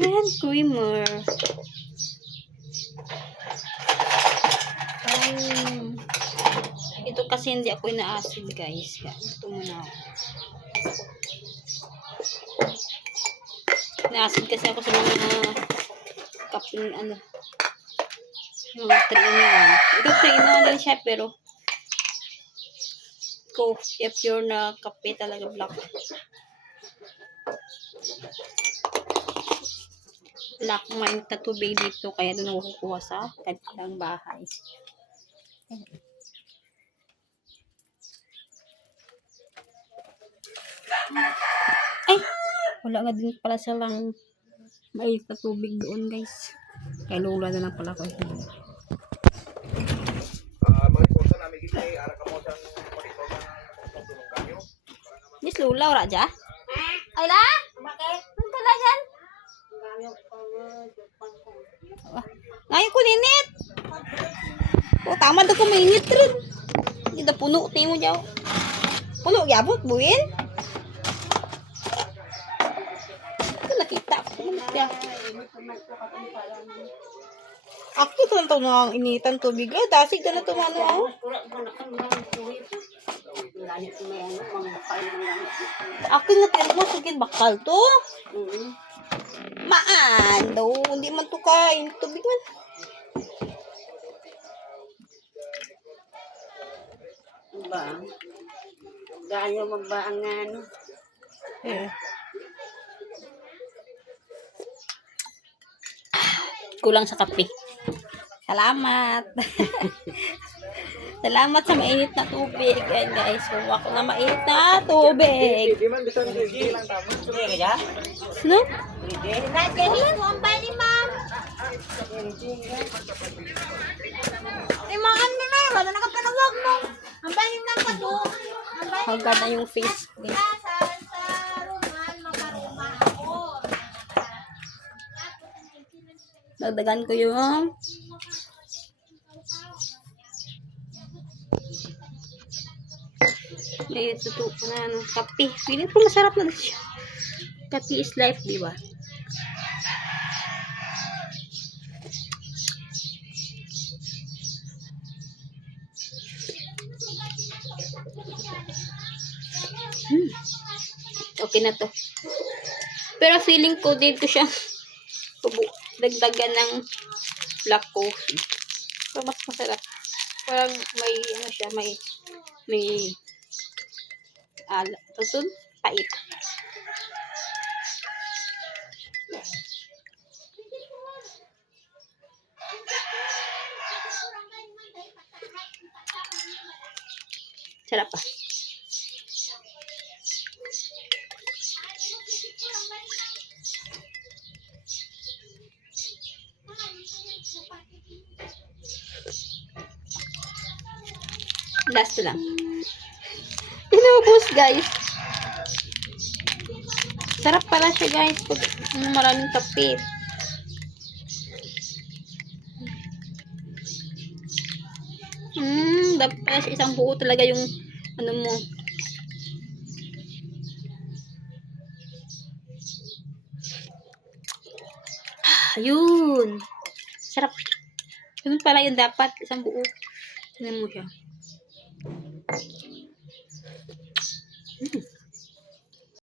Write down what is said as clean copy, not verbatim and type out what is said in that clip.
Ayan, creamer. Ito kasi hindi ako ina-acid, guys. Ito muna ako. Na-acid kasi ako sa mga kapin, ano, yung 3-in-1. Ito 3-in-1 din siya, pero pure na kape talaga, black. Wala akong mainit na tubig dito, kaya doon ako kukuha sa kanilang bahay. Ay! Wala nga din pala silang mainit na tubig doon, guys. Kaya lula na lang pala ko. Yes, lula, wala dyan? Ay la? Bakit? Ano pala dyan? Ngayon ko ninit. O, tama daw ko mainit rin. Hindi na puno. Tingin mo dyan. Puno, yabot, buwin. Ito nakita. Ako ito na ito na ang initan tubig. Dasig na ito ano ako. Ako nga pero mo sagid bakal to. Maan daw, hindi man to kain tubig man. Ba? Gayo magbaangan. Kulang sa kape. Salamat. Salamat sa mainit na tubig. Ayan guys, kuha ko na mainit na tubig. No? Wala na kapanawag mo. Ang baling ng pato. Hagad na yung face. Dagdagan ko yung ito na ano, kape. Feeling ko masarap na siya. Kape is life, di ba? Okay na to. Pero feeling ko dito siya dagdagan ng black coffee. So, mas masarap. Parang may, ano siya, may tutun, pait. Sarap pa. Last lang. Inubos, guys. Sarap pala siya, guys. Pag maraming kape. Dapat pala siya isang buo talaga yung ano mo. Ayun. Sarap. Yun pala yung dapat. Isang buo. Tignan mo siya.